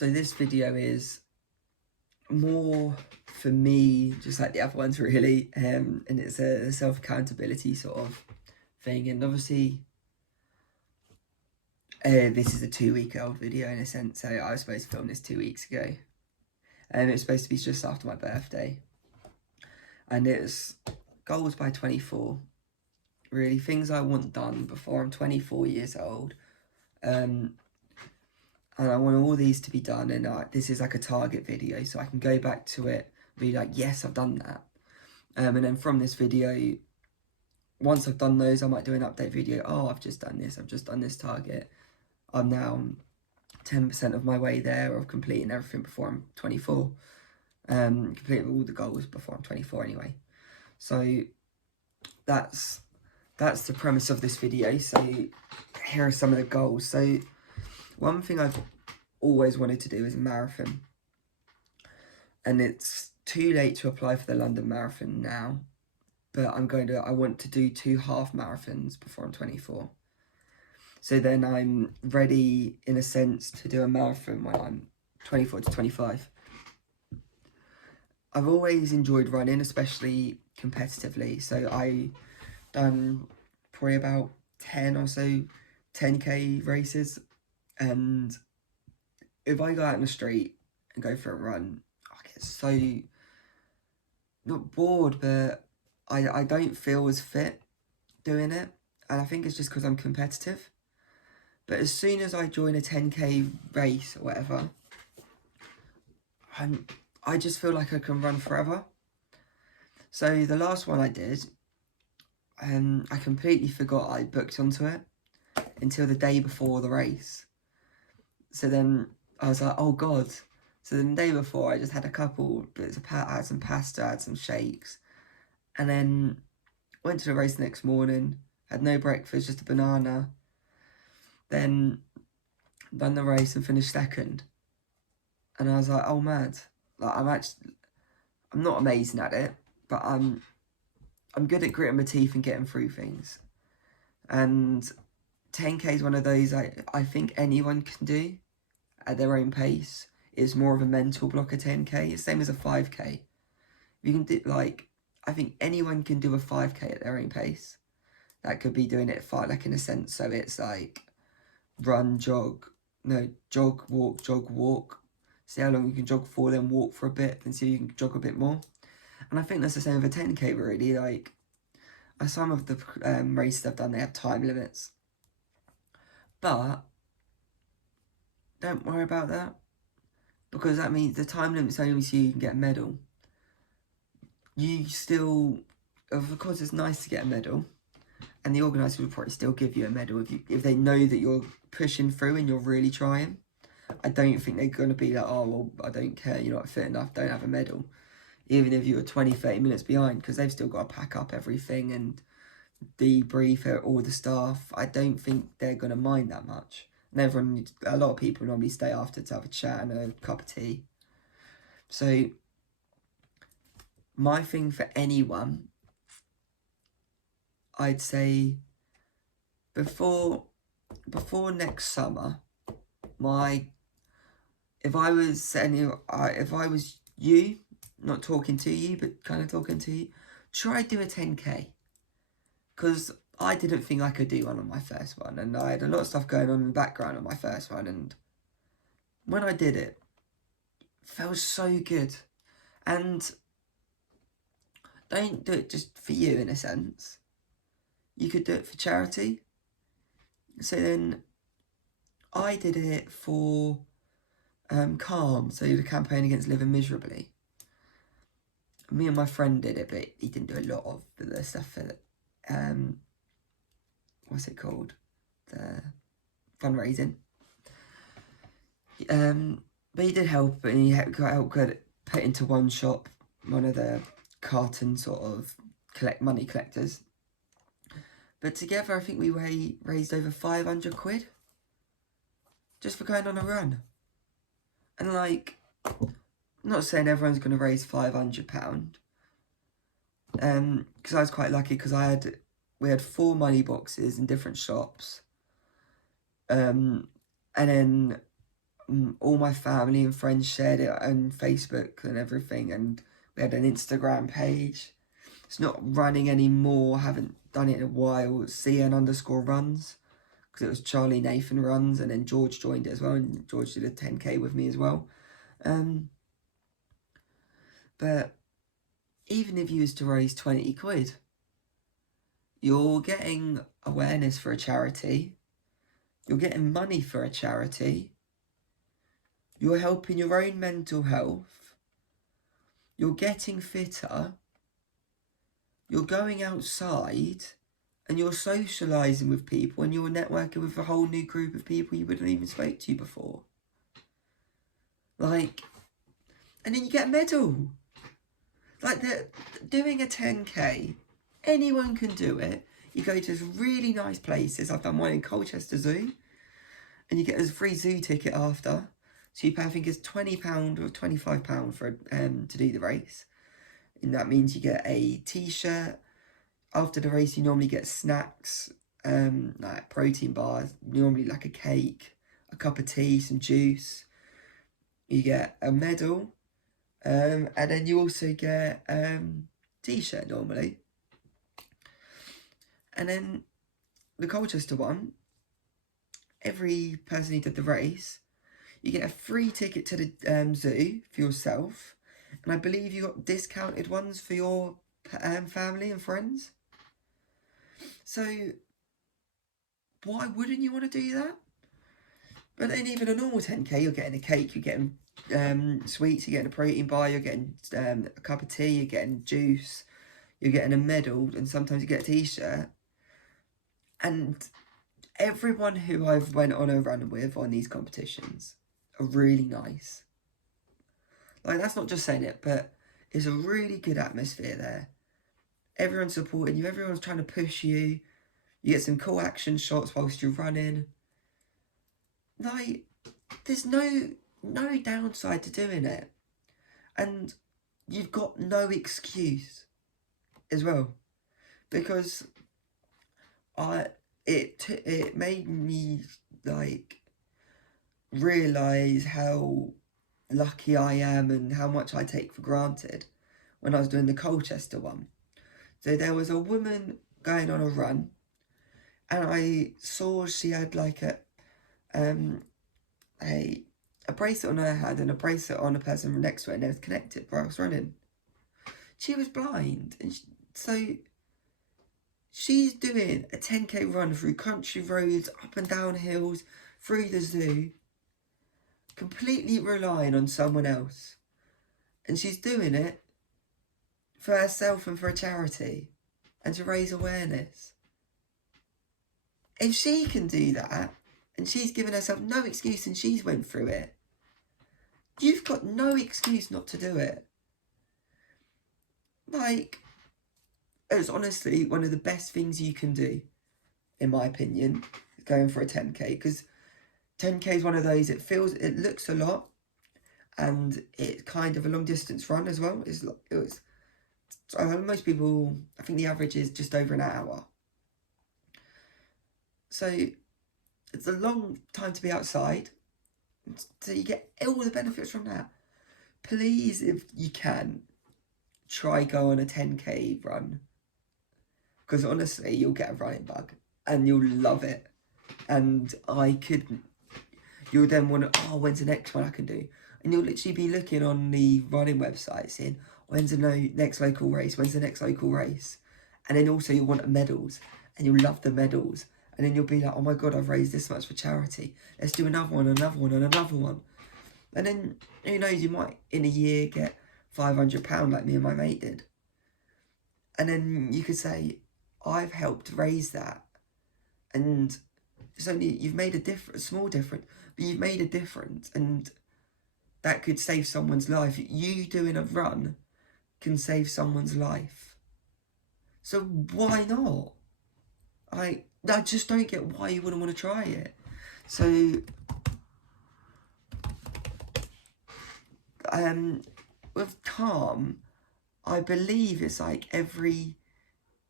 So this video is more for me, just like the other ones really, and it's a self-accountability sort of thing. And obviously, this is a 2-week-old video in a sense, so I was supposed to film this 2 weeks ago. And it was supposed to be just after my birthday. And it's goals by 24. Really, things I want done before I'm 24 years old. And I want all these to be done, and this is like a target video, so I can go back to it and be like, yes, I've done that. And then from this video, once I've done those, I might do an update video. Oh, I've just done this, I've just done this target. I'm now 10% of my way there of completing everything before I'm 24. Completing all the goals before I'm 24 anyway. So that's the premise of this video. So here are some of the goals. So one thing I've always wanted to do is a marathon. And it's too late to apply for the London Marathon now. But I want to do 2 half marathons before I'm 24. So then I'm ready, in a sense, to do a marathon when I'm 24 to 25. I've always enjoyed running, especially competitively. So I done probably about 10 or so 10k races. And if I go out in the street and go for a run, I get so, not bored, but I don't feel as fit doing it. And I think it's just because I'm competitive. But as soon as I join a 10k race or whatever, I just feel like I can run forever. So the last one I did, I completely forgot I booked onto it until the day before the race. So then I was like, oh God. So then the day before, I just had a couple bits of I had some pasta, I had some shakes. And then went to the race the next morning, had no breakfast, just a banana. Then done the race and finished second. And I was like, oh mad. Like I'm not amazing at it, but I'm good at gritting my teeth and getting through things. And 10k is one of those I think anyone can do at their own pace. It's more of a mental block of 10k. It's the same as a 5k. You can do, like, I think anyone can do a 5k at their own pace. That could be doing it like in a sense. So it's like run, jog, walk. See how long you can jog for, then walk for a bit, then see if you can jog a bit more. And I think that's the same with a 10k really. Like, some of the races I've done, they have time limits. But don't worry about that, because that means the time limit's only so you can get a medal. You still, of course, it's nice to get a medal, and the organisers will probably still give you a medal if they know that you're pushing through and you're really trying. I don't think they're going to be like, oh, well, I don't care, you're not fit enough, don't have a medal. Even if you were 20, 30 minutes behind, because they've still got to pack up everything and debrief all the staff. I don't think they're going to mind that much. And a lot of people normally stay after to have a chat and a cup of tea. So my thing for anyone, I'd say before next summer, if I was you, not talking to you, but kind of talking to you, try do a 10k. Because I didn't think I could do one on my first one, and I had a lot of stuff going on in the background on my first one, and when I did it felt so good. And don't do it just for you, in a sense. You could do it for charity. So then I did it for CALM, so the campaign against living miserably. Me and my friend did it, but he didn't do a lot of the stuff for it. What's it called? The fundraising. But he did help, and he got help put into one shop, one of the carton sort of money collectors. But together, I think we raised over 500 quid just for going on a run. And like, I'm not saying everyone's going to raise £500. Because I was quite lucky, because we had 4 money boxes in different shops. And then all my family and friends shared it on Facebook and everything, and we had an Instagram page. It's not running anymore, haven't done it in a while. CN_runs, because it was Charlie Nathan runs, and then George joined it as well, and George did a 10k with me as well. But even if you was to raise 20 quid, you're getting awareness for a charity, you're getting money for a charity, you're helping your own mental health, you're getting fitter, you're going outside, and you're socialising with people, and you're networking with a whole new group of people you wouldn't even spoke to before. Like, and then you get a medal. Like, doing a 10k, anyone can do it. You go to really nice places. I've done one in Colchester Zoo, and you get a free zoo ticket after. So you pay, I think it's £20 or £25 for to do the race. And that means you get a t-shirt. After the race, you normally get snacks, like protein bars, normally like a cake, a cup of tea, some juice. You get a medal, and then you also get t-shirt normally. And then the Colchester one, every person who did the race, you get a free ticket to the zoo for yourself, and I believe you got discounted ones for your family and friends. So why wouldn't you want to do that? But then even a normal 10k, you're getting a cake, you're getting sweets, you're getting a protein bar, you're getting a cup of tea, you're getting juice, you're getting a medal, and sometimes you get a t-shirt. And everyone who I've went on a run with on these competitions are really nice. Like, that's not just saying it, but it's a really good atmosphere there. Everyone's supporting you, everyone's trying to push you. You get some cool action shots whilst you're running. Like, there's no downside to doing it. And you've got no excuse as well. Because it made me, like, realise how lucky I am and how much I take for granted when I was doing the Colchester one. So there was a woman going on a run, and I saw she had like a bracelet on her hand and a bracelet on a person next to her, and they was connected while I was running. She was blind, and so she's doing a 10k run through country roads, up and down hills, through the zoo, completely relying on someone else. And she's doing it for herself and for a charity and to raise awareness. If she can do that, and she's given herself no excuse and she's went through it, you've got no excuse not to do it. Like, it's honestly one of the best things you can do, in my opinion, going for a 10k, because 10k is one of those, it looks a lot, and it's kind of a long distance run as well. Most people, I think the average is just over an hour. So it's a long time to be outside, so you get all the benefits from that. Please, if you can, try go on a 10k run, because honestly, you'll get a running bug and you'll love it. And you'll then want to, when's the next one I can do? And you'll literally be looking on the running website saying, when's the next local race? When's the next local race? And then also you'll want medals, and you'll love the medals. And then you'll be like, oh my God, I've raised this much for charity. Let's do another one, another one, and another one. And then, who knows, you might in a year get £500 like me and my mate did. And then you could say, I've helped raise that. And you've made a small difference, but you've made a difference. And that could save someone's life. You doing a run can save someone's life. So why not? I just don't get why you wouldn't want to try it. So, with Calm, I believe it's like every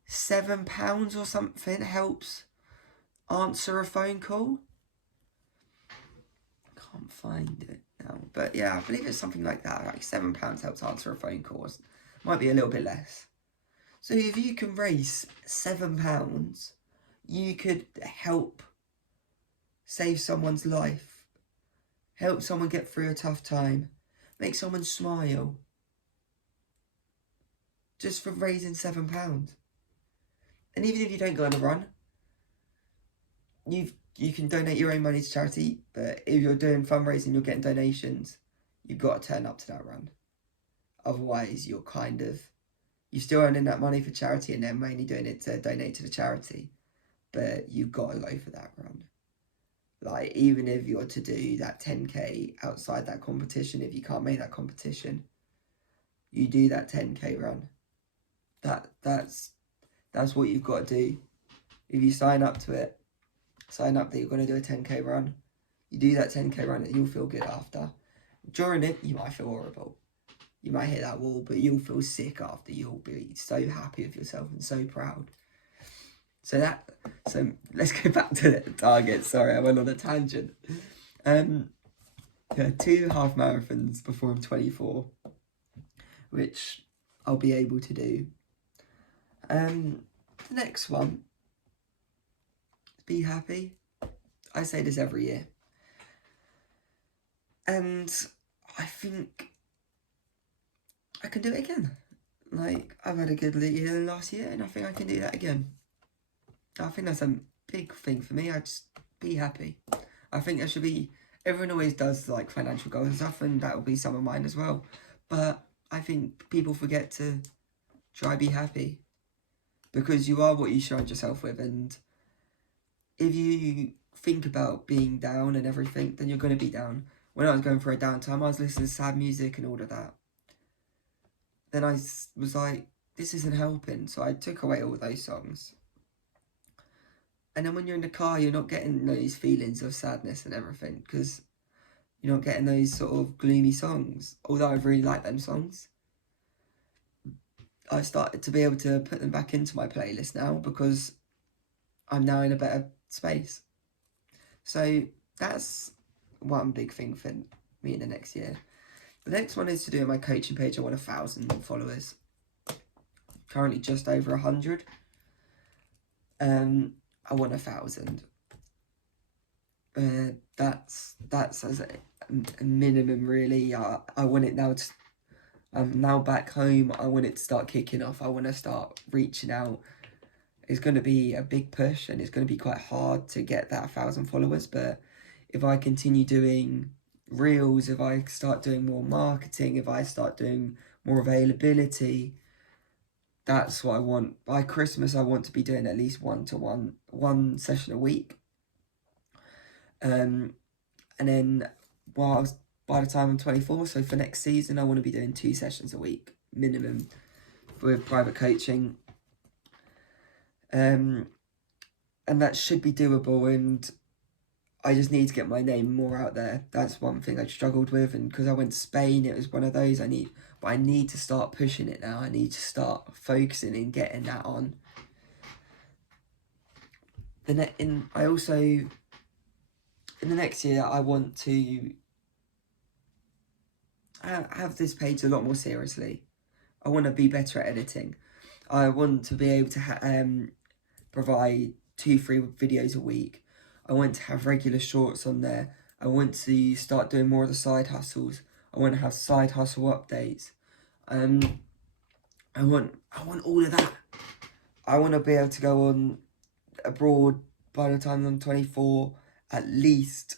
£7 or something helps answer a phone call. can't find it now. But yeah, I believe it's something like that. Like £7 helps answer a phone call. Might be a little bit less. So if you can raise £7, you could help save someone's life, help someone get through a tough time, make someone smile, just for raising £7. And even if you don't go on a run, you can donate your own money to charity, but if you're doing fundraising, you're getting donations, you've got to turn up to that run. Otherwise, you're still earning that money for charity and they're mainly doing it to donate to the charity, but you've got to go for that run. Like, even if you're to do that 10k outside that competition, if you can't make that competition, you do that 10k run. That's what you've got to do. If you sign up to it, sign up that you're going to do a 10k run, you do that 10k run and you'll feel good after. During it, you might feel horrible. You might hit that wall, but you'll feel sick after. You'll be so happy with yourself and so proud. So let's go back to the target. Sorry, I went on a tangent. Yeah, 2 half marathons before I'm 24, which I'll be able to do. The next one, be happy. I say this every year. And I think I can do it again. Like, I've had a good year last year and I think I can do that again. I think that's a big thing for me. I just be happy. I think there should be, everyone always does like financial goals and stuff, and that will be some of mine as well. But I think people forget to try be happy, because you are what you surround yourself with. And if you think about being down and everything, then you're going to be down. When I was going for a downtime, I was listening to sad music and all of that. Then I was like, this isn't helping. So I took away all those songs. And then when you're in the car, you're not getting those feelings of sadness and everything, because you're not getting those sort of gloomy songs. Although I really like them songs, I've started to be able to put them back into my playlist now, because I'm now in a better space. So that's one big thing for me in the next year. The next one is to do my coaching page. I want 1,000 followers. Currently just over 100. I want 1,000. That's as a minimum, really. I want it now. I'm now back home. I want it to start kicking off. I want to start reaching out. It's going to be a big push, and it's going to be quite hard to get that 1,000 followers. But if I continue doing reels, if I start doing more marketing, if I start doing more availability, that's what I want. By Christmas, I want to be doing at least one session a week. And then by the time I'm 24, so for next season, I want to be doing 2 sessions a week minimum with private coaching. And that should be doable, and I just need to get my name more out there. That's one thing I struggled with, and because I went to Spain, it was one of those I need to start pushing it now. I need to start focusing and getting that on. In the next year, I want to have this page a lot more seriously. I want to be better at editing. I want to be able to provide 2-3 videos a week. I want to have regular shorts on there. I want to start doing more of the side hustles. I want to have side hustle updates. I want all of that. I want to be able to go on abroad by the time I'm 24, at least.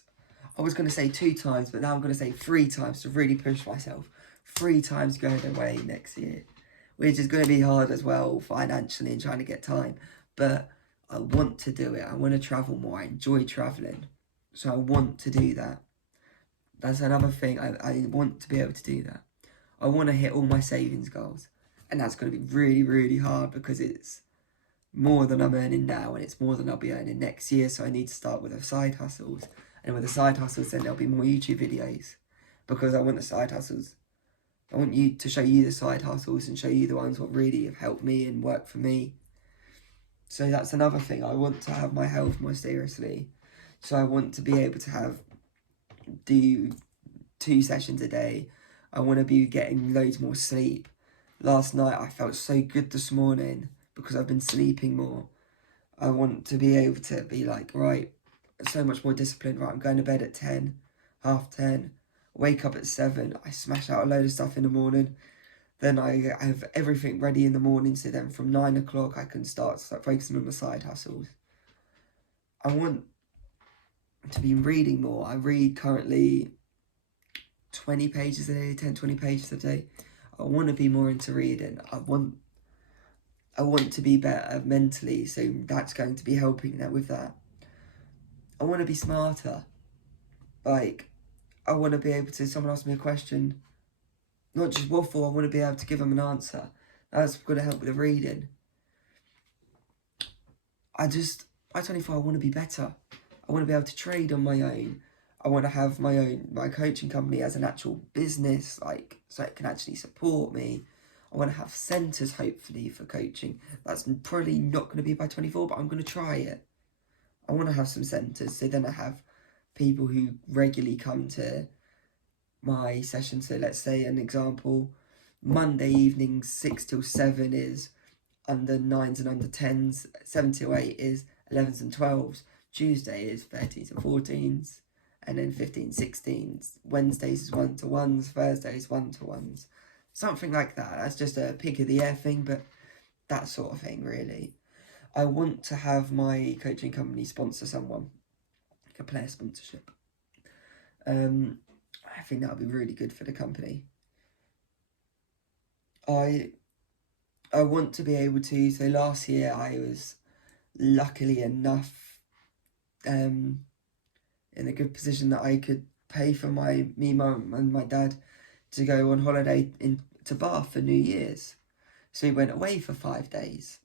I was going to say 2 times, but now I'm going to say 3 times to really push myself. 3 times going away next year, which is going to be hard as well financially and trying to get time. But I want to do it. I want to travel more. I enjoy traveling. So I want to do that. That's another thing. I want to be able to do that. I want to hit all my savings goals. And that's going to be really, really hard, because it's more than I'm earning now, and it's more than I'll be earning next year. So I need to start with the side hustles. And with the side hustles, then there'll be more YouTube videos, because I want the side hustles. I want you to show you the side hustles and show you the ones what really have helped me and worked for me. So that's another thing. I want to have my health more seriously. So I want to be able to have do 2 sessions a day. I want to be getting loads more sleep. Last night I felt so good this morning because I've been sleeping more. I want to be able to be like, right, so much more disciplined. Right, I'm going to bed at 10, half 10, wake up at 7. I smash out a load of stuff in the morning. Then I have everything ready in the morning, so then from 9 o'clock I can start focusing on the side hustles. I want to be reading more. I read currently 20 pages a day, 10, 20 pages a day. I want to be more into reading. I want to be better mentally, so that's going to be helping that with that. I want to be smarter. Like, I want to be able to, someone asks me a question, not just waffle, I want to be able to give them an answer. That's going to help with the reading. By 24, I want to be better. I want to be able to trade on my own. I want to have my coaching company as an actual business, like, so it can actually support me. I want to have centres, hopefully, for coaching. That's probably not going to be by 24, but I'm going to try it. I want to have some centres, so then I have people who regularly come to my session. So let's say an example, Monday evenings 6 till 7 is under 9s and under 10s, 7 till 8 is 11s and 12s, Tuesday is 13s and 14s, and then 15s, 16s, Wednesdays is 1-to-1s, Thursdays 1-to-1s, something like that. That's just a pick of the air thing, but that sort of thing really. I want to have my coaching company sponsor someone, like a player sponsorship. I think that would be really good for the company. I want to be able to, so last year I was luckily enough in a good position that I could pay for me, mum and my dad to go on holiday to Bath for New Year's. So we went away for 5 days.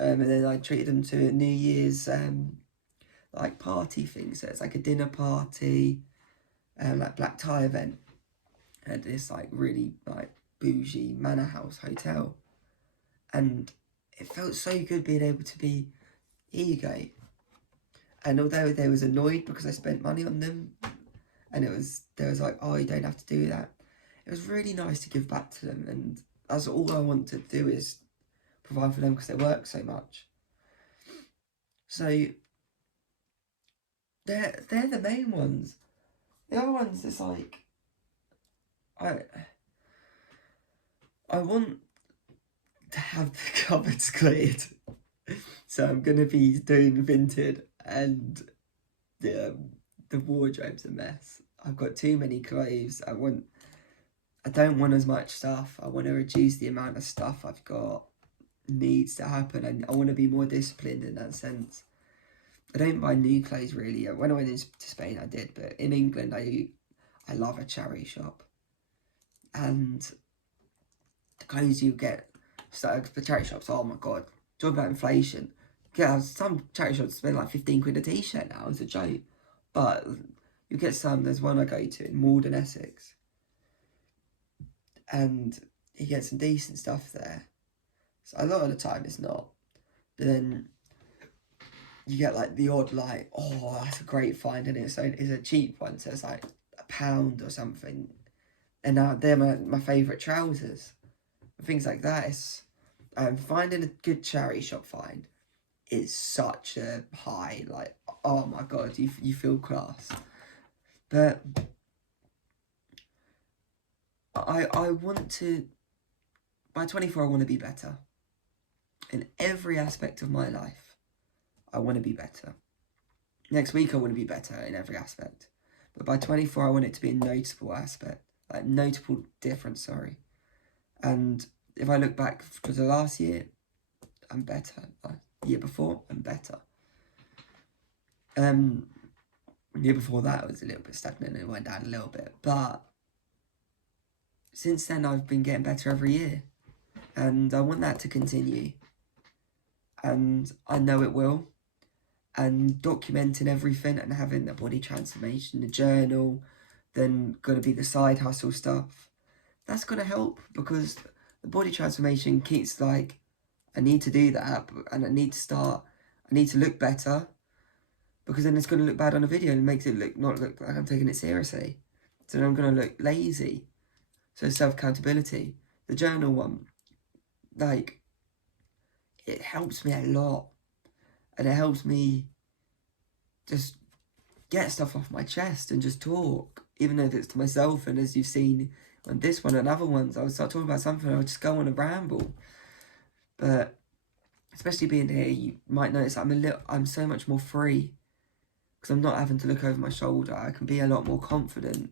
And then I treated them to a New Year's like party thing. So it's like a dinner party, like black tie event at this like really like bougie manor house hotel. And it felt so good being able to be, here you go. And although they was annoyed because I spent money on them, and there was like, oh, you don't have to do that, it was really nice to give back to them. And that's all I want to do, is provide for them because they work so much. So they're the main ones. The other ones is like, I want to have the cupboards cleared. So I'm gonna be doing Vinted, and the wardrobe's a mess. I've got too many clothes. I don't want as much stuff. I want to reduce the amount of stuff I've got. Needs to happen, and I want to be more disciplined in that sense. I don't buy new clothes really. When I went into Spain I did, but in England I love a charity shop. And the clothes you get, so the charity shops, oh my god, talk about inflation. Yeah, some charity shops spend like 15 quid a t-shirt now, it's a joke. But you get some, there's one I go to in Malden, Essex, and you get some decent stuff there. So a lot of the time it's not. But then you get like the odd like, oh, that's a great find, and it's a cheap one, so it's like £1 or something. And now they're my favourite trousers. Things like that. It's finding a good charity shop find is such a high, like, oh my god, you feel class. But I want to, by 24 I want to be better. In every aspect of my life, I want to be better. Next week I want to be better in every aspect. But by 24 I want it to be a noticeable aspect. Like, notable difference, sorry. And if I look back to the last year, I'm better. The year before, I'm better. The year before that, I was a little bit stagnant and it went down a little bit. But since then, I've been getting better every year. And I want that to continue. And I know it will. And documenting everything and having the body transformation, the journal, then going to be the side hustle stuff, that's going to help, because the body transformation keeps like, I need to do that, and I need to look better, because then it's going to look bad on a video and makes it not look like I'm taking it seriously. So then I'm going to look lazy. So self-accountability. The journal one, like, it helps me a lot. And it helps me just get stuff off my chest and just talk, even if it's to myself. And as you've seen on this one and other ones, I would start talking about something, I would just go on a ramble. But especially being here, you might notice I'm so much more free, because I'm not having to look over my shoulder. I can be a lot more confident,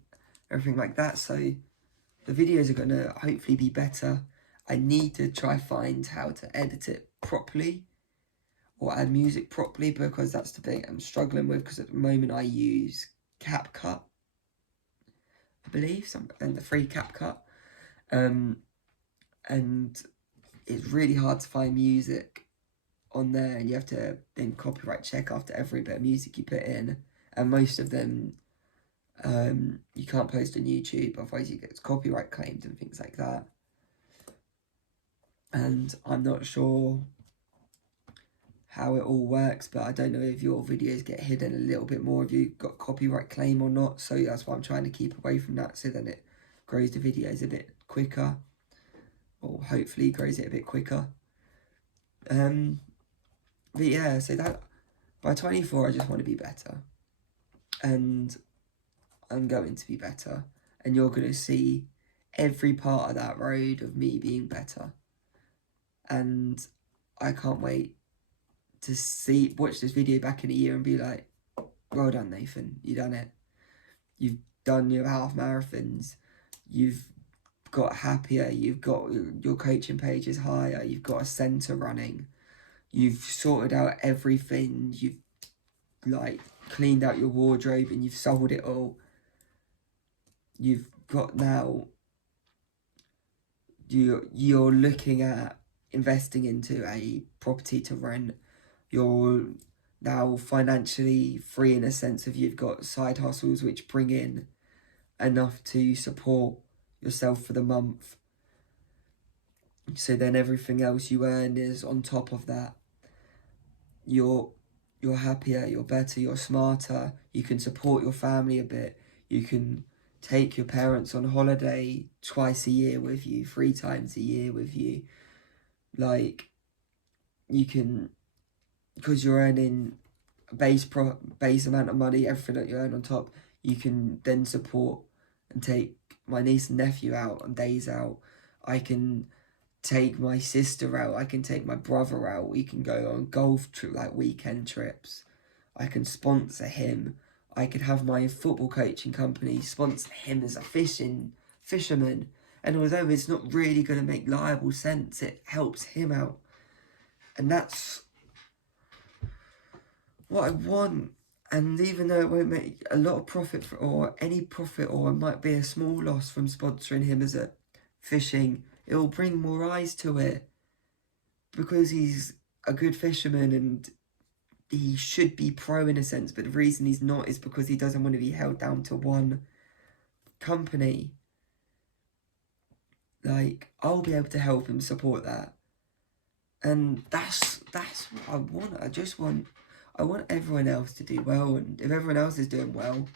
everything like that. So the videos are going to hopefully be better. I need to try find how to edit it properly or add music properly, because that's the thing I'm struggling with, because at the moment I use CapCut, I believe, and the free CapCut. And it's really hard to find music on there, and you have to then copyright check after every bit of music you put in, and most of them you can't post on YouTube, otherwise you get copyright claimed and things like that. And I'm not sure how it all works, but I don't know if your videos get hidden a little bit more if you've got copyright claim or not. So that's why I'm trying to keep away from that, so then it grows the videos a bit quicker, or hopefully grows it a bit quicker. But yeah, so that by 24 I just want to be better, and I'm going to be better, and you're going to see every part of that road of me being better. And I can't wait to watch this video back in a year and be like, well done, Nathan, you done it. You've done your half marathons, you've got happier, you've got your coaching page is higher, you've got a centre running, you've sorted out everything, you've like cleaned out your wardrobe and you've sold it all. You've got now, you're looking at investing into a property to rent. You're now financially free in a sense of you've got side hustles which bring in enough to support yourself for the month. So then everything else you earn is on top of that. You're happier, you're better, you're smarter, you can support your family a bit, you can take your parents on holiday twice a year with you, 3 times a year with you. Like, you can, because you're earning a base amount of money, everything that you earn on top, you can then support and take my niece and nephew out on days out. I can take my sister out, I can take my brother out, we can go on golf trip, like weekend trips. I can sponsor him. I could have my football coaching company sponsor him as a fisherman. And although it's not really going to make liable sense, it helps him out. And that's what I want. And even though it won't make a lot of profit or any profit, or it might be a small loss from sponsoring him as a fishing, it will bring more eyes to it, because he's a good fisherman and he should be pro in a sense. But the reason he's not is because he doesn't want to be held down to one company. Like, I'll be able to help him support that. And that's what I want. I want everyone else to do well, and if everyone else is doing well,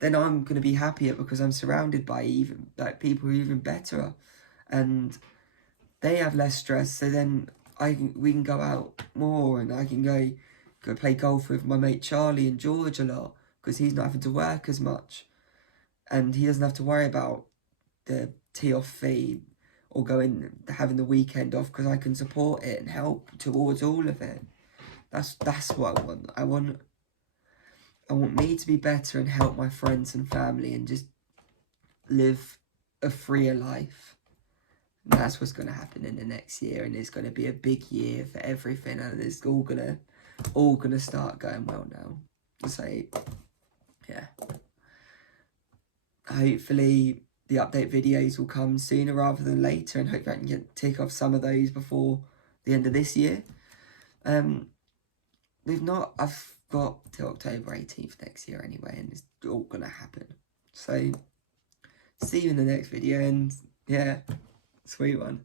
then I'm going to be happier, because I'm surrounded by even people who are even better, and they have less stress. So then we can go out more, and I can go play golf with my mate Charlie and George a lot, because he's not having to work as much, and he doesn't have to worry about the tee-off fee or having the weekend off, because I can support it and help towards all of it. That's what I want. I want me to be better and help my friends and family and just live a freer life. And that's what's going to happen in the next year, and it's going to be a big year for everything, and it's all gonna start going well now. So yeah, hopefully the update videos will come sooner rather than later, and hopefully I can tick off some of those before the end of this year. I've got till October 18th next year anyway, and it's all gonna happen. So see you in the next video, and yeah, sweet one.